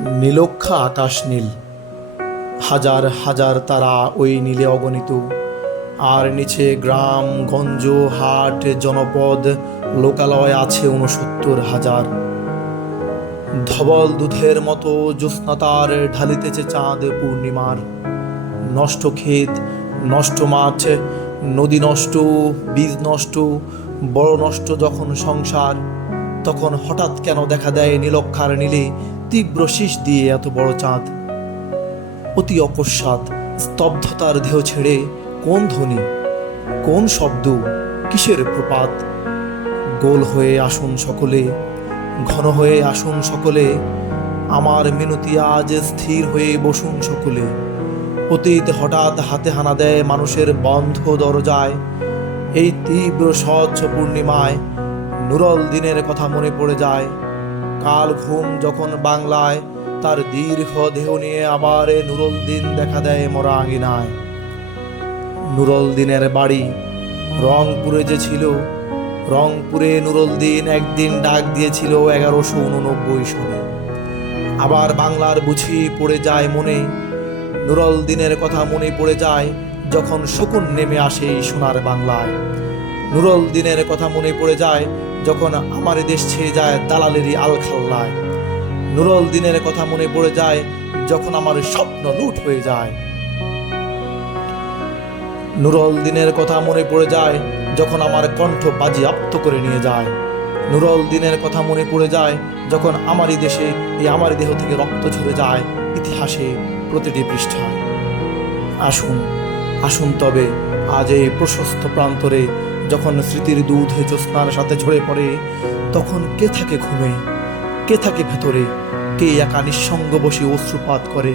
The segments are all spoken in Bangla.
নীলক্ষা আকাশ নীল, হাজার হাজার তারা ওই নীলে অগণিত। আর নিচে গ্রাম গঞ্জ হাট জনপদ লোকালয় আছে ৬৯,০০০। ধবল দুধের মতো জ্যোৎস্নাতার ঢালিতেছে চাঁদ পূর্ণিমার। নষ্ট ক্ষেত, নষ্ট মাঠ, নদী নষ্ট, বীজ নষ্ট, বড় নষ্ট যখন সংসার, তখন হঠাৎ কেন দেখা দেয় নীলক্ষার নীলে তীব্র শীষ দিয়ে এত বড় চাঁদ। অতি অকস্মাৎ স্তব্ধতার দেহ ছেড়ে কোন ধ্বনি, কোন শব্দ, কিসের প্রপাত। গোল হয়ে আসুন সকলে, ঘন হয়ে আসুন সকলে, আমার মিনতি আজ স্থির হয়ে বসুন সকলে। অতীত হঠাৎ হাতে হানা দেয় মানুষের বন্ধ দরজায়। এই তীব্র স্বচ্ছ পূর্ণিমায় নুরল দিনের কথা মনে পড়ে যায়। কাল ঘুম যখন বাংলায় তার দীর্ঘ দেহ নিয়ে আবার নুরল দিন দেখা দেয় মরা আঙিনায়। নুরল দিনের বাড়ি রংপুরে যে ছিল, রংপুরে নুরল দিন একদিন ডাক দিয়েছিল ১১৮৯ সনে। আবার বাংলার বুঝি পড়ে যায় মনে, নুরল দিনের কথা মনে পড়ে যায় যখন শকুন নেমে আসে এই সোনার বাংলায়। নুরল দিনের কথা মনে পড়ে যায় যখন আমার দেশ ছেয়ে যায় দালালেরই আলখাল্লায়। নুরল দিনের কথা মনে পড়ে যায় যখন আমার স্বপ্ন লুট হয়ে যায়। নুরল দিনের কথা মনে পড়ে যায় যখন আমার কণ্ঠ বাজেয়াপ্ত করে নিয়ে যায়। নুরল দিনের কথা মনে পড়ে যায় যখন আমারই দেশে এই আমার দেহ থেকে রক্ত ঝরে যায় ইতিহাসে প্রতিটি পৃষ্ঠায়। আসুন আসুন তবে আজ এই প্রশস্ত প্রান্তরে, যখন স্মৃতির দুধ জ্যোৎস্নার সাথে ঝরে পড়ে, তখন কে থাকে ঘুমে, কে থাকে ভেতরে, কে একা নিঃসঙ্গ বসে অশ্রুপাত করে।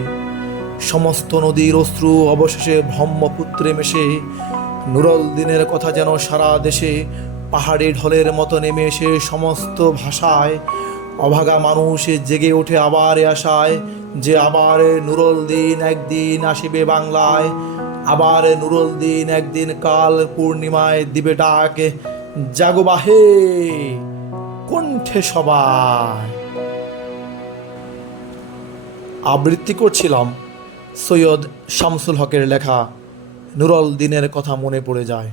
সমস্ত নদীর অশ্রু অবশেষে ব্রহ্মপুত্রে মেশে। নুরল দিনের কথা যেন সারা দেশে পাহাড়ি ঢলের মতো নেমে এসে সমস্ত ভাষায়। অভাগা মানুষ জেগে ওঠে আবার আশায় যে আবার নুরল দিন একদিন আসিবে বাংলায়। আবার নুরল দিন একদিন কাল পূর্ণিমায় দিবে ডাক, জাগো বাহে কণ্ঠে সবাই। আবৃত্তি করছিলাম সৈয়দ শামসুল হকের লেখা নুরল দিনের কথা মনে পড়ে যায়।